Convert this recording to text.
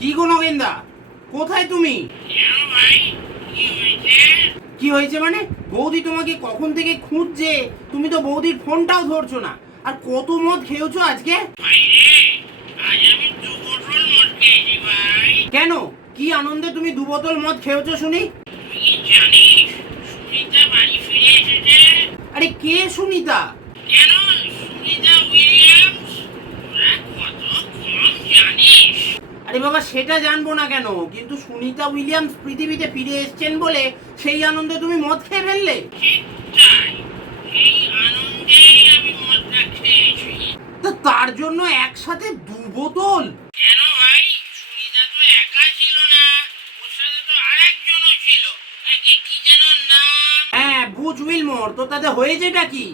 কি গো নগেনদা, কোথায় তুমি? কি হয়েছে মানে? বৌদি তোমাকে কখন থেকে খুঁজছে, তুমি তো বৌদির ফোনটাও ধরছো না। আর কত মদ খেয়েছো আজকে? কেন, কি আনন্দে তুমি 2 বোতল মদ খেয়েছো শুনি? আরে কে সুনিতা? আরে বাবা, সেটা জানবো না কেন, কিন্তু সুনিতা উইলিয়ামস পৃথিবীতে ফিরে এসেছেন বলে সেই আনন্দে তুমি মদ খেয়ে ফেললে? তো তার জন্য একসাথে 2 বোতল? হ্যাঁ, বুচ উইলমোর, তো তাতে হয়েছেটা কি?